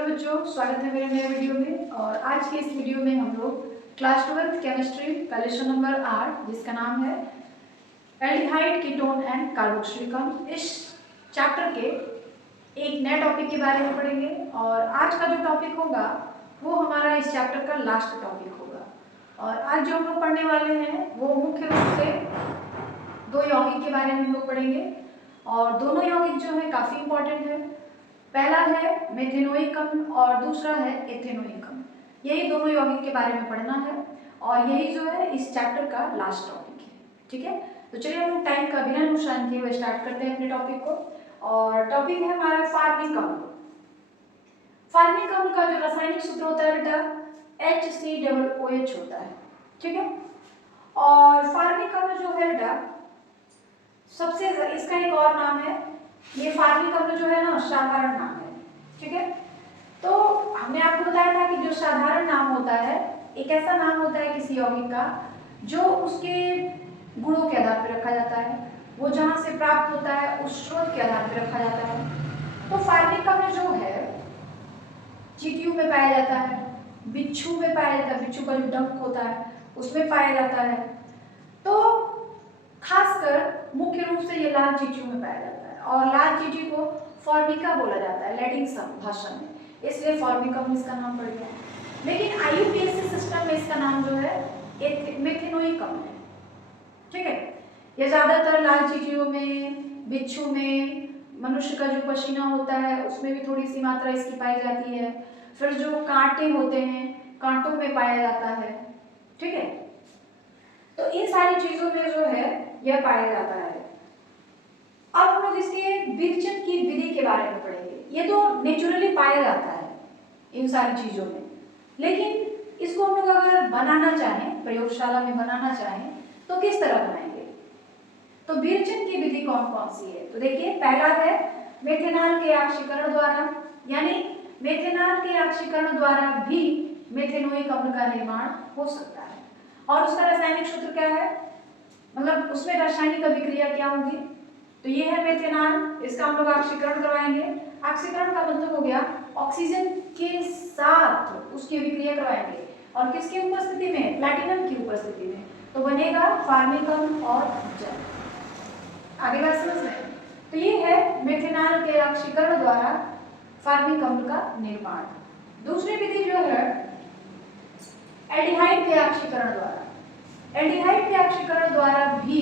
Hello बच्चों, स्वागत है मेरे नए वीडियो में। और आज के इस वीडियो में हम लोग क्लास 12th केमिस्ट्री का लेसन नंबर 8 जिसका नाम है एल्डिहाइड कीटोन एंड कार्बोक्सिलिक, इस चैप्टर के एक नए टॉपिक के बारे में पढ़ेंगे। और आज का जो टॉपिक होगा वो हमारा इस चैप्टर का लास्ट टॉपिक होगा। और आज जो हम लोग पढ़ने वाले हैं वो मुख्य रूप से दो यौगिक के बारे में हम लोग पढ़ेंगे। और दोनों यौगिक जो है काफ़ी इंपॉर्टेंट है। पहला है मेथेनोइक अम्ल और दूसरा है एथेनोइक अम्ल। यही दोनों यौगिक के बारे में पढ़ना है और यही जो है इस चैप्टर का लास्ट टॉपिक है। ठीक है, तो चलिए हम लोग टाइम का बिना नुकसान किए हुए स्टार्ट करते हैं अपने टॉपिक को। और टॉपिक है हमारा फार्मिक अम्ल। फार्मिक अम्ल का जो रासायनिक सूत्र होता है बेटा HCOOH होता है। ठीक है, और फार्मिक अम्ल जो है बेटा सबसे इसका एक और नाम है, ये फार्मिक अम्ल जो है ना साधारण नाम है। ठीक है, तो हमने आपको बताया था कि जो साधारण नाम होता है एक ऐसा नाम होता है किसी यौगिक का जो उसके गुणों के आधार पर रखा जाता है, वो जहाँ से प्राप्त होता है उस स्रोत के आधार पर रखा जाता है। तो फार्मिक अम्ल जो है चींटियों में पाया जाता है, बिच्छू में पाया जाता है, बिच्छू का जो डंक होता है उसमें पाया जाता है। तो खासकर मुख्य रूप से ये लाल चींटियों में पाया जाता है और लाल चींटी को फॉर्मिका बोला जाता है लैटिन भाषा में, इसलिए फॉर्मिका इसका नाम पड़ गया। लेकिन IUPAC सिस्टम में इसका नाम जो है मेथेनोइक अम्ल है। ठीक है, ये ज्यादातर लाल चींटियों में, बिच्छू में, मनुष्य का जो पसीना होता है उसमें भी थोड़ी सी मात्रा इसकी पाई जाती है। फिर जो कांटे होते हैं कांटों में पाया जाता है। ठीक है, तो इन सारी चीजों में जो है यह पाया जाता है। अब हम लोग इसके विरचन की विधि के बारे में पढ़ेंगे। ये तो नेचुरली पाया जाता है इन सारी चीजों में, लेकिन इसको हम लोग अगर बनाना चाहें, प्रयोगशाला में बनाना चाहें तो किस तरह बनाएंगे। तो विरचन की विधि कौन कौन सी है, तो देखिए पहला है मेथेनॉल के ऑक्सीकरण द्वारा, यानी मेथेनॉल के ऑक्सीकरण द्वारा भी मेथेनोइक अम्ल का निर्माण हो सकता है। और उसका रासायनिक सूत्र क्या है, मतलब उसमें रासायनिक अभिक्रिया क्या होगी, तो ये है मेथेनॉल, इसका हम लोग ऑक्सीकरण करवाएंगे। ऑक्सीकरण का मतलब हो गया ऑक्सीजन के साथ उसकी अभिक्रिया करवाएंगे और किसकी उपस्थिति में, प्लैटिनम की उपस्थिति में, तो बनेगा फार्मिक अम्ल और जल। आगे बात समझ रहे हैं, तो ये है मेथेनॉल के ऑक्सीकरण द्वारा फार्मिक अम्ल का निर्माण। दूसरी विधि जो है एल्डिहाइड के ऑक्सीकरण द्वारा, एल्डिहाइड के ऑक्सीकरण द्वारा भी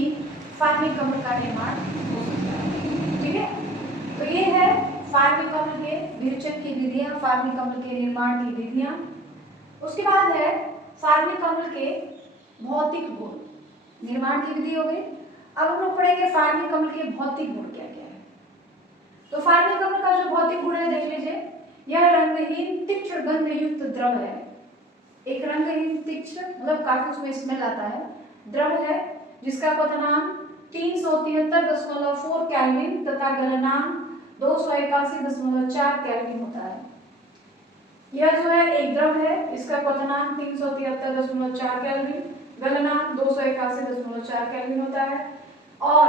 फार्मिक अम्ल का निर्माण हो सकता है। ठीक है, तो ये है फार्मिक अम्ल के विरचन की विधियां, फार्मिक अम्ल के निर्माण की विधियां। उसके बाद है फार्मिक अम्ल के भौतिक गुण, निर्माण की विधि हो गई। अब हम लोग पढ़ेंगे फार्मिक अम्ल के भौतिक गुण क्या क्या है। तो फार्मिक अम्ल का जो भौतिक गुण है देख लीजिए, यह रंगहीन तीक्ष्ण गंध युक्त द्रव है। एक रंगहीन तीक्ष्ण मतलब काफी उसमें स्मेल आता है द्रव है, जिसका क्वथनांक 373.4 केल्विन तथा गलनांक 281.4 केल्विन होता है। यह जो है एक द्रव है, इसका क्वथनांक 373.4 केल्विन, गलनांक 281.4 केल्विन होता है। और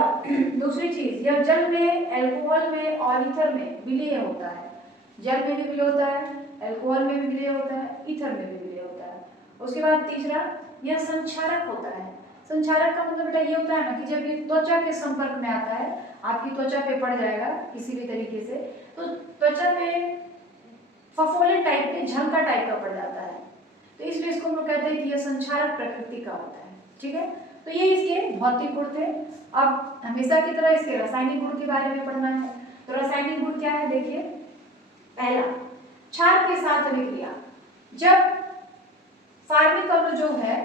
दूसरी चीज, यह जल में, एल्कोहल में और ईथर में विलीय होता है। जल में भी विलीय होता है, एल्कोहल में भी विलीय होता है, ईथर में भी विलीय होता है। उसके बाद तीसरा, यह संक्षारक होता है। संक्षारक का मतलब बेटा ये होता है ना कि जब ये त्वचा के संपर्क में आता है, आपकी त्वचा पे पड़ जाएगा किसी भी तरीके से, तो त्वचा पे फफोले टाइप के, झलका टाइप का पड़ जाता है, तो इसलिए इसको हम लोग कहते हैं कि यह संक्षारक प्रकृति का होता है। ठीक है, तो ये इसके भौतिक गुण थे। अब हमेशा की तरह इसके रासायनिक गुण के बारे में पढ़ना है। तो रासायनिक गुण क्या है देखिए, पहला क्षार के साथ अभिक्रिया। जब फार्मिक अम्ल जो है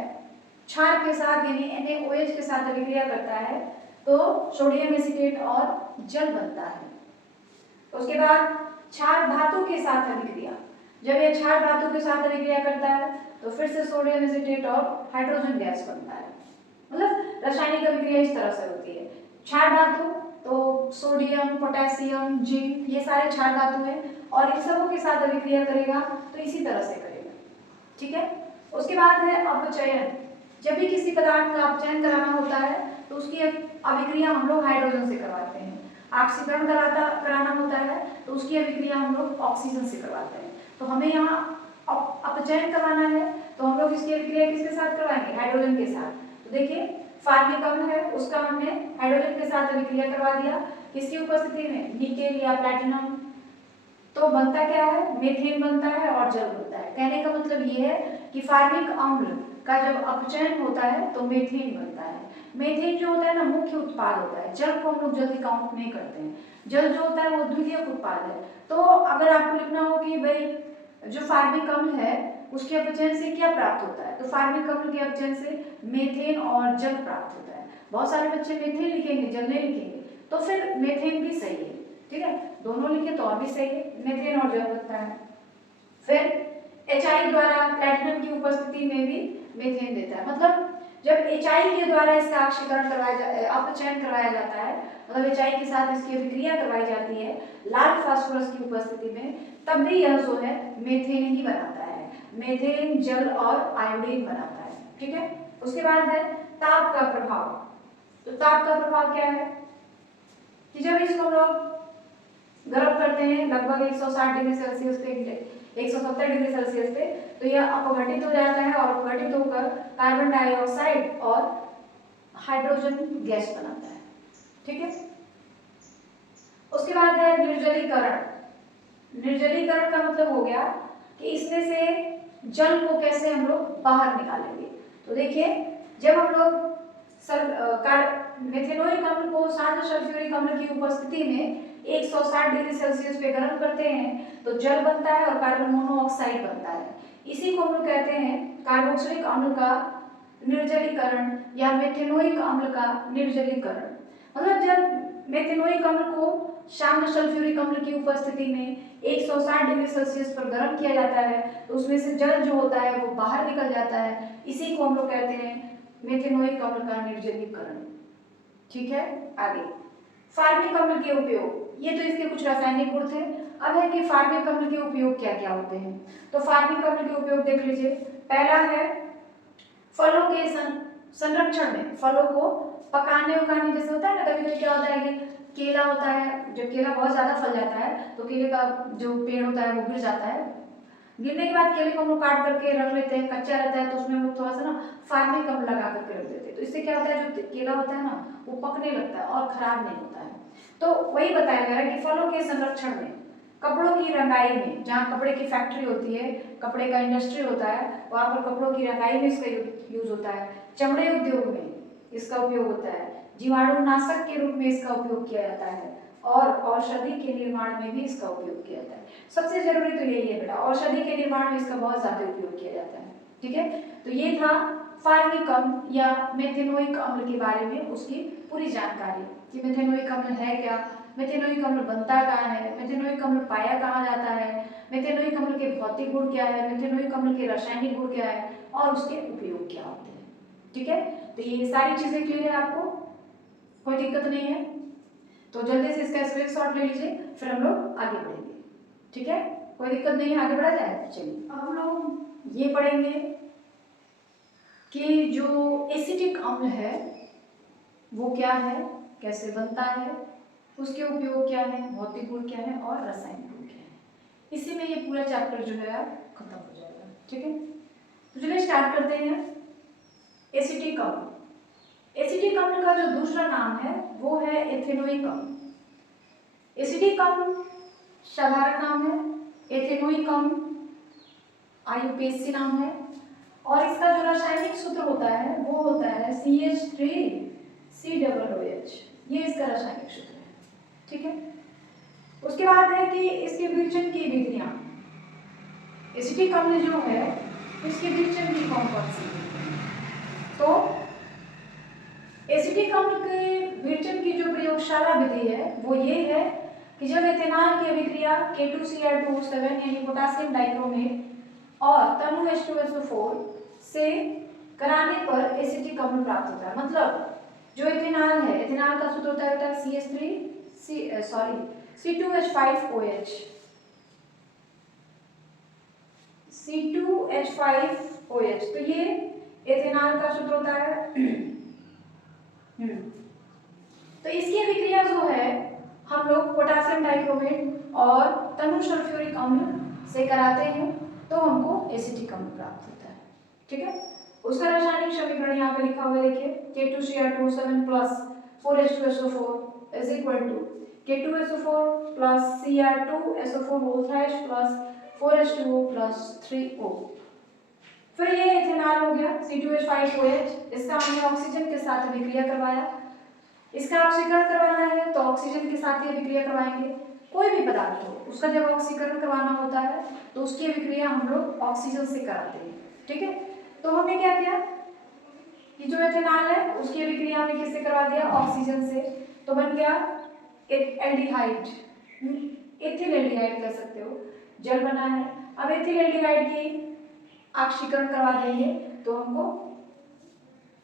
क्षार के साथ यानी NaOH के साथ अभिक्रिया करता है तो सोडियम एसीटेट और जल बनता है। उसके बाद क्षार धातु के साथ अभिक्रिया, जब यह क्षार धातु के साथ अभिक्रिया करता है तो फिर से सोडियम एसीटेट और हाइड्रोजन गैस बनता है। मतलब रासायनिक अभिक्रिया इस तरह से होती है। क्षार धातु तो सोडियम, पोटेशियम, जिंक, ये सारे क्षार धातु हैं और इन सबों के साथ अभिक्रिया करेगा तो इसी तरह से करेगा। ठीक है, उसके बाद है अपचयन। जब भी किसी पदार्थ का अपचयन कराना होता है तो उसकी अभिक्रिया हम लोग हाइड्रोजन से करवाते हैं। ऑक्सीकरण कराना होता है तो उसकी अभिक्रिया हम लोग ऑक्सीजन से करवाते हैं। तो हमें यहाँ अपचयन करवाना है तो हम लोग इसकी अभिक्रिया किसके साथ करवाएंगे? हाइड्रोजन के साथ। तो देखिए फार्मिक अम्ल है उसका हमने हाइड्रोजन के साथ अभिक्रिया करवा दिया, किसकी उपस्थिति में? निकेल या प्लैटिनम। तो बनता क्या है? मीथेन बनता है और जल बनता है। कहने का मतलब ये है कि फार्मिक अम्ल का जब अपचयन होता है तो मीथेन बनता है। मीथेन जो होता है ना मुख्य उत्पाद होता है, जल को हम लोग जल्दी काउंट नहीं करते हैं, जल जो होता है वो द्वितीयक उत्पाद है। तो अगर आपको लिखना हो कि भाई जो फार्मिक अम्ल है उसके अपचयन से क्या प्राप्त होता है, तो फार्मिक अम्ल के अपचयन से मीथेन और जल प्राप्त होता है। बहुत सारे बच्चे मीथेन लिखेंगे, जल नहीं लिखेंगे, तो फिर मीथेन भी सही है, ठीक है, दोनों लिखे तो और भी सही है, मीथेन और जल बनता है। फिर HI द्वारा प्लैटिनम की उपस्थिति में भी मीथेन देता है। मतलब जब HI के द्वारा इसका ऑक्सीकरण अपचयन करवाया जाता है, मतलब HI के साथ इसकी अभिक्रिया करवाई जाती है लाल फास्फोरस की उपस्थिति में, तब भी यह जो है मीथेन ही बनाता है, मीथेन जल और आयोडीन बनाता है, ठीक है। उसके बाद है ताप का प्रभाव। तो ताप का प्रभाव क्या है कि जब इसको हम लोग गर्म करते हैं लगभग 160 डिग्री सेल्सियस पे, 170 डिग्री सेल्सियस पे, तो यह अपघटित हो जाता है और अपघटित होकर कार्बन डाइऑक्साइड और हाइड्रोजन गैस बनाता है, ठीक है। उसके बाद है निर्जलीकरण। निर्जलीकरण का मतलब हो गया कि इसमें से जल को कैसे हम लोग बाहर निकालेंगे। तो देखिए जब हम लोग मेथेनोइक अम्ल को सार्ध सल्फ्यूरिक अम्ल की उपस्थिति में 160 डिग्री सेल्सियस पे गर्म करते हैं तो जल बनता है और कार्बन मोनोऑक्साइड बनता है। इसी को हम लोग कहते हैं कार्बोक्सिलिक अम्ल का निर्जलीकरण या मेथेनोइक अम्ल का निर्जलीकरण। मतलब जब मेथेनोइक अम्ल को शांत सल्फ्यूरिक अम्ल की उपस्थिति में 160 डिग्री सेल्सियस पर गर्म किया जाता है तो उसमें से जल जो होता है वो बाहर निकल जाता है, इसी को हम लोग कहते हैं मेथेनोइक अम्ल का निर्जलीकरण, ठीक है। आगे फार्मिक अम्ल के उपयोग, ये तो इसके कुछ रासायनिक गुण थे। अब है कि फार्मिक अम्ल के उपयोग क्या क्या होते हैं। तो फार्मिक अम्ल के उपयोग देख लीजिए। पहला है फलों के संरक्षण में, फलों को पकाने उकाने, जैसे होता है ना कभी कभी क्या होता है कि केला होता है, जब केला बहुत ज्यादा फल जाता है तो केले का जो पेड़ होता है वो गिर जाता है, गिरने के बाद केले को हम लोग काट करके रख लेते हैं, कच्चा रहता है तो उसमें हम लोग थोड़ा सा ना फार्मिक अम्ल लगा करके रख देते हैं, तो इससे क्या होता है जो केला होता है ना वो पकने लगता है और खराब नहीं होता है। तो वही बताया जा रहा है कि फलों के संरक्षण में, कपड़ों की रंगाई में, जहाँ कपड़े की फैक्ट्री होती है, कपड़े का इंडस्ट्री होता है, वहाँ पर कपड़ों की रंगाई में इसका यूज होता है। चमड़े उद्योग में इसका उपयोग होता है, जीवाणुनाशक के रूप में इसका उपयोग किया जाता है और औषधि के निर्माण में भी इसका उपयोग किया जाता है। सबसे जरूरी तो यही है बेटा, औषधि के निर्माण में इसका बहुत ज्यादा उपयोग किया जाता है, ठीक है। तो ये था फार्मिक अम्ल या मेथेनोइक अम्ल के बारे में उसकी पूरी जानकारी कि मेथेनोइक अम्ल है क्या, मेथेनोइक अम्ल बनता कहाँ है, मेथेनोइक अम्ल पाया कहाँ जाता है, मेथेनोइक अम्ल के भौतिक गुण क्या है, मेथेनोइक अम्ल के रासायनिक गुण क्या है और उसके उपयोग क्या होते हैं, ठीक है। तो ये सारी चीजें क्लियर है आपको, कोई दिक्कत नहीं है। तो जल्दी से इसका स्क्रीनशॉट ले लीजिए, फिर हम लोग आगे बढ़ेंगे, ठीक है, कोई दिक्कत नहीं है, आगे बढ़ा जाए। चलिए अब हम लोग ये पढ़ेंगे कि जो एसिटिक अम्ल है वो क्या है, कैसे बनता है, उसके उपयोग क्या है, भौतिक गुण क्या है और रासायनिक गुण क्या है। इसी में ये पूरा चैप्टर जो है खत्म हो जाएगा, ठीक है। तो चलिए स्टार्ट करते हैं। एसिटिक अम्ल, एसिटिक अम्ल का जो दूसरा नाम है वो है एथेनोइक अम्ल। एसिटिक अम्ल साधारण नाम है, एथेनोइक अम्ल आयुपेसी नाम है और इसका जो रासायनिक सूत्र होता है वो होता है CH3COOH, ये इसका रासायनिक सूत्र है, ठीक है। उसके बाद है कि इसके विरचन की विधियां, एसिटिक अम्ल जो है इसके विरचन की कौन कौन सी है। तो एसिटिक अम्ल के विरचन की जो प्रयोगशाला विधि है वो ये है कि जब एथेनॉल की अभिक्रिया K2Cl2O7 यानी पोटेशियम डाइक्रोमेट और तनु H2SO4 से कराने पर एसिटिक अम्ल प्राप्त होता है। मतलब जो एथेनॉल है, एथेनॉल का सूत्र होता है C2H5OH, C2H5OH, तो ये एथेनॉल का सूत्र होता है। तो इसकी अभिक्रिया जो है हम लोग पोटेशियम डाइक्रोमेट और तनु सल्फ्यूरिक अम्ल से कराते हैं तो हमको एसिटिक अम्ल प्राप्त होता है। ठीक है, उसका रासायनिक समीकरण यहाँ पे लिखा हुआ है, देखिए K2Cr2 7 plus 4H2SO4 is equal to K2SO4 plus Cr2SO4 whole thrice plus 4H2O plus 3O। फिर ये इथेनॉल हो गया C2H5OH, इसका हमने ऑक्सीजन के साथ अभिक्रिया करवाया। इसका ऑक्सीकरण करवाना है तो ऑक्सीजन के साथ ही अभिक्रिया करवाएंगे। कोई भी पदार्थ हो उसका जब ऑक्सीकरण करवाना होता है तो उसकी अभिक्रिया हम लोग ऑक्सीजन से कराते हैं। ठीक है, तो हमने क्या किया कि जो इथेनॉल है उसकी अभिक्रिया हमने किससे करवा दिया, ऑक्सीजन से, तो बन गया एक एल्डिहाइड, एथिल एल्डिहाइड कह सकते हो, जल बना है। अब एथिल एल्डिहाइड की ऑक्सीकरण करवा देंगे तो हमको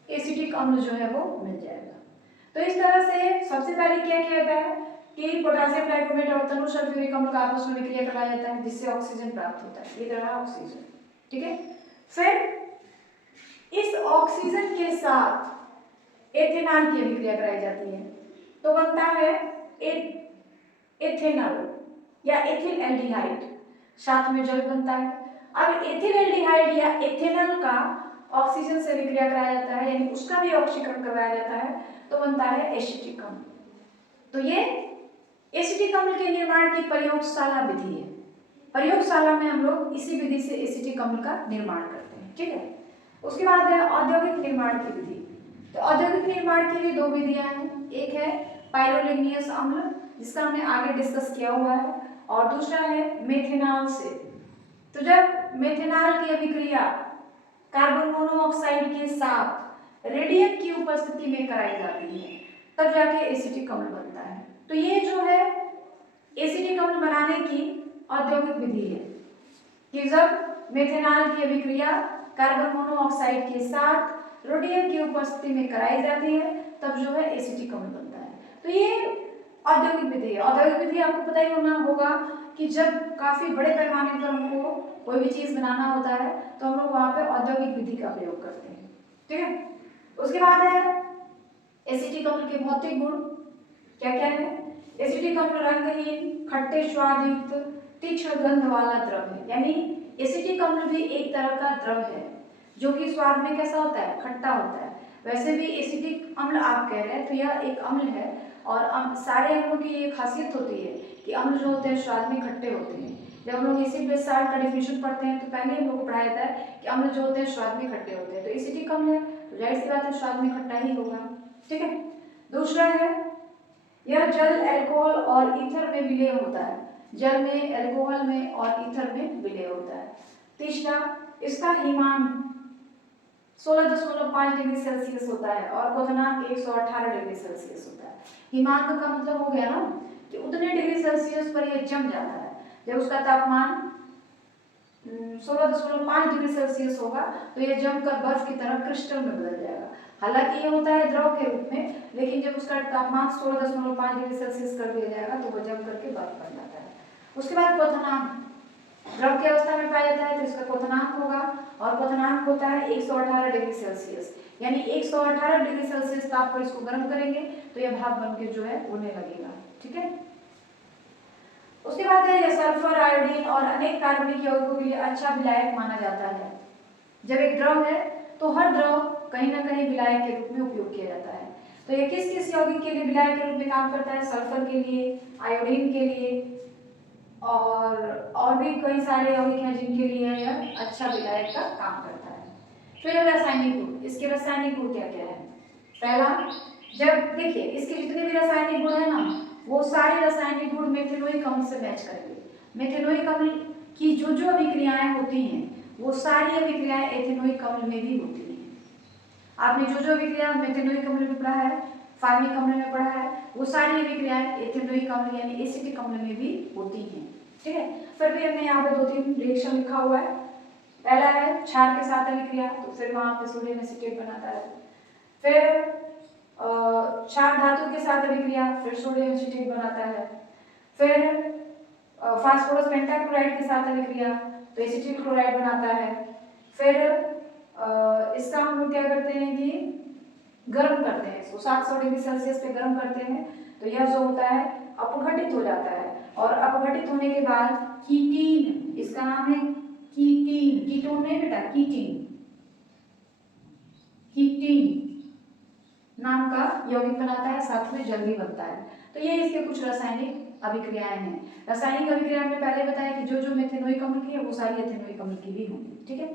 एसिटिक अम्ल जो है वो मिल जाएगा। तो इस तरह से सबसे पहले क्या किया जाता है कि पोटेशियम डाइक्रोमेट और तनु सल्फ्यूरिक अम्ल का आपस में विक्रिया करवाया जाता है जिससे ऑक्सीजन प्राप्त होता है, ये रहा ऑक्सीजन। ठीक है, फिर इस ऑक्सीजन के साथ एथेनॉल की अभिक्रिया कराई जाती है तो बनता है एथेनॉल या एथिल एल्डिहाइड, साथ में जल बनता है। अब एथिल एल्डिहाइड या एथेनॉल का ऑक्सीजन से विक्रिया कराया जाता है, यानी उसका भी ऑक्सीकरण करवाया जाता है तो बनता है एसिटिक अम्ल। तो ये एसिटिक अम्ल के निर्माण की प्रयोगशाला विधि है। प्रयोगशाला में हम लोग इसी विधि से एसिटिक अम्ल का निर्माण करते हैं। ठीक है, उसके बाद है औद्योगिक निर्माण की विधि। तो औद्योगिक निर्माण के लिए दो विधियां हैं, एक है पाइरोलिग्नियस अम्ल जिसका हमने आगे डिस्कस किया हुआ है, और दूसरा है मेथेनॉल से। तो जब मेथेनॉल की अभिक्रिया कार्बन मोनोऑक्साइड के साथ रेडियम की उपस्थिति में कराई जाती है तब जाके एसिटिक अम्ल बनता है। तो ये जो है एसिटिक अम्ल बनाने की औद्योगिक विधि है कि जब मेथेनॉल की अभिक्रिया कार्बन मोनोऑक्साइड के साथ रोडियम की उपस्थिति में कराई जाती है तब जो है एसिटिक अम्ल बनता है। तो ये औद्योगिक विधि है। औद्योगिक विधि आपको पता ही होना होगा कि जब काफी बड़े पैमाने पर हमको कोई भी चीज बनाना होता है तो हम लोग वहां पे औद्योगिक विधि का प्रयोग करते हैं। ठीक है, उसके बाद है एसिटिक अम्ल के भौतिक गुण क्या क्या है। एसिटिक अम्ल रंगहीन, खट्टे स्वाद युक्त, तीक्ष्ण गंध वाला द्रव है, यानी एसिटिक अम्ल भी एक तरह का द्रव है जो कि स्वाद में कैसा होता है, खट्टा होता है। वैसे भी एसिटिक अम्ल आप कह रहे हैं तो यह एक अम्ल है, और सारे अम्लों की ये खासियत होती है कि अम्ल जो होते हैं स्वाद में खट्टे होते हैं। जब हम लोग एसिड बेस साल्ट का डेफिनेशन पढ़ते हैं तो पहले हम लोग को पढ़ाया जाता है कि अम्ल जो होते हैं स्वाद में खट्टे होते हैं, तो एसिटिक अम्ल है तो जाहिर सी बात है स्वाद में खट्टा ही होगा। ठीक है, दूसरा है यह जल, अल्कोहल और ईथर में विलय होता है, जल में, अल्कोहल में और ईथर में विलय होता है। तीसरा, इसका हिमांक 16.5 डिग्री सेल्सियस होता है और क्वथनांक 118 डिग्री सेल्सियस होता है। हिमांक का मतलब हो गया ना कि उतने डिग्री सेल्सियस पर यह जम जाता है। जब उसका तापमान 16.5 डिग्री सेल्सियस होगा तो यह जमकर बर्फ की तरह क्रिस्टल में बदल जाएगा। हालांकि ये होता है द्रव के रूप में, लेकिन जब उसका तापमान 16.5 डिग्री सेल्सियस कर दिया जाएगा तो वह जम करके बर्फ बन जाता है। उसके बाद क्वथनांक, द्रव की अवस्था में पाया जाता है तो इसका क्वथनांक होगा, और क्वथनांक होता है 118 डिग्री सेल्सियस, यानी 118 डिग्री सेल्सियस ताप पर इसको गर्म करेंगे तो यह भाप बनकर जो है उड़ने लगेगा। ठीक है, उसके बाद है यह सल्फर, आयोडीन और अनेक कार्बनिक यौगिकों के लिए अच्छा विलायक माना जाता है। जब एक द्रव है तो हर द्रव कहीं ना कहीं विलायक के रूप में उपयोग किया जाता है। तो ये किस किस यौगिक के लिए विलायक के रूप में काम करता है, सल्फर के लिए, आयोडीन के लिए, और भी कई सारे यौगिक हैं जिनके लिए यह अच्छा विलायक का काम करता है। फिर रासायनिक गुण, इसके रासायनिक गुण क्या क्या है। पहला, जब देखिए इसके जितने भी रासायनिक गुण है ना वो सारे रासायनिक गुण मेथेनोइक अम्ल से मैच करेंगे। मेथेनोइक अम्ल की जो जो अभिक्रियाएं होती हैं वो सारी अभिक्रियाएं एथेनोइक अम्ल में भी होती हैं। आपने जो जो अभिक्रिया मेथेनोइक अम्ल में पढ़ा है, फार्मिक अम्ल में पढ़ा है, वो सारी अभिक्रियाएं एथेनोइक अम्ल यानी एसिटिक अम्ल में भी होती हैं। ठीक है, फिर भी हमने यहाँ पे 2-3 रिएक्शन लिखा हुआ है। पहला है क्षार के साथ अभिक्रिया, तो फिर वहां पे सोडियम एसीटेट बनाता है। फिर क्षार धातु के साथ अभिक्रिया, फिर सोडियम एसीटेट बनाता है। फिर फास्फोरस पेंटाक्लोराइड के साथ अभिक्रिया तो एसिटिल क्लोराइड बनाता है। फिर इसका हम लोग क्या करते हैं कि गर्म करते हैं, इसको 700 डिग्री सेल्सियस पे गर्म करते हैं तो यह जो होता है अपघटित हो जाता है, और अपघटित होने के बाद कीटीन, इसका नाम है कीटीन, कीटोन नहीं बेटा, कीटीन, कीटीन नाम का यौगिक बनाता है, साथ में जल भी बनता है। तो ये इसके कुछ रासायनिक अभिक्रियाएं हैं। रासायनिक अभिक्रिया में पहले बताया कि जो जो मेथेनोइक अम्ल की है वो सारी एथेनोइक अम्ल की भी होंगी, ठीक है।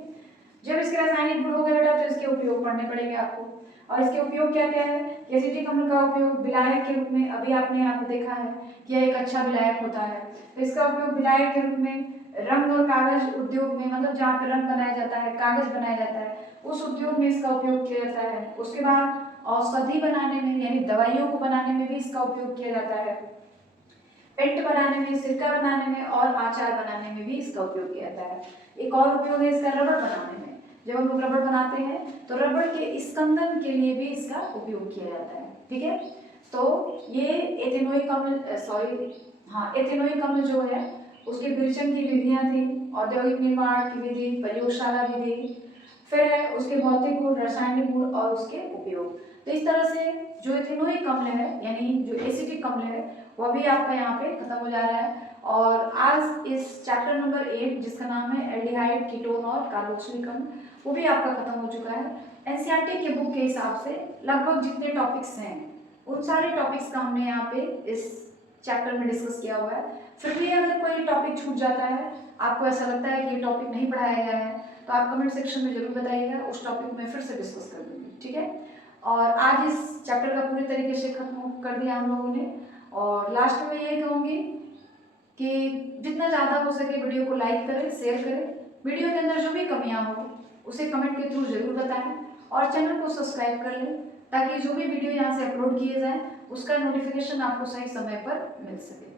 जब इसके रासायनिक गुण हो गए बेटा तो इसके उपयोग पढ़ने पड़ेंगे आपको। और इसके उपयोग क्या क्या है? एसिटिक अम्ल का उपयोग विलायक के रूप में, अभी आपने यहाँ पे देखा है कि यह एक अच्छा विलायक होता है, तो इसका उपयोग विलायक के रूप में रंग और कागज उद्योग में, मतलब जहाँ पे रंग बनाया जाता है, कागज बनाया जाता है, उस उद्योग में इसका उपयोग किया जाता है। उसके बाद औषधि बनाने में, यानी दवाइयों को बनाने में भी इसका उपयोग किया जाता है। पेंट बनाने में, सिरका बनाने में और आचार बनाने में भी इसका उपयोग किया जाता है। एक और उपयोग है इसका रबड़ बनाने में। जब हम लोग रबड़ बनाते हैं तो रबड़ के स्कंदन के लिए भी इसका उपयोग किया जाता है, ठीक है। तो ये एथेनोइक अम्ल, एथेनोइक अम्ल जो है उसके विरचन की विधियां थी, औद्योगिक निर्माण की विधि, प्रयोगशाला विधि, फिर है उसके भौतिक गुण, रासायनिक गुण और उसके उपयोग। तो इस तरह से जो एथेनोइक अम्ल है, यानी जो एसिटिक अम्ल है, वो भी आपका यहाँ पे खत्म हो जा रहा है। और आज इस चैप्टर नंबर 8 जिसका नाम है एल्डिहाइड, कीटोन और कार्बोक्सिलिक अम्ल, वो भी आपका खत्म हो चुका है। एनसीईआरटी के बुक के हिसाब से लगभग जितने टॉपिक्स हैं उन सारे टॉपिक्स का हमने यहाँ पे इस चैप्टर में डिस्कस किया हुआ है। फिर भी अगर कोई टॉपिक छूट जाता है, आपको ऐसा लगता है कि ये टॉपिक नहीं पढ़ाया गया है, तो आप कमेंट सेक्शन में जरूर बताइएगा, उस टॉपिक में फिर से डिस्कस कर दूंगी, ठीक है। और आज इस चैप्टर का पूरी तरीके से खत्म कर दिया हम लोगों ने। और लास्ट में यही कहूँगी कि जितना ज़्यादा हो सके वीडियो को लाइक करें, शेयर करें, वीडियो के अंदर जो भी कमियाँ हो उसे कमेंट के थ्रू जरूर बताएं, और चैनल को सब्सक्राइब कर लें ताकि जो भी वीडियो यहाँ से अपलोड किए जाएँ उसका नोटिफिकेशन आपको सही समय पर मिल सके।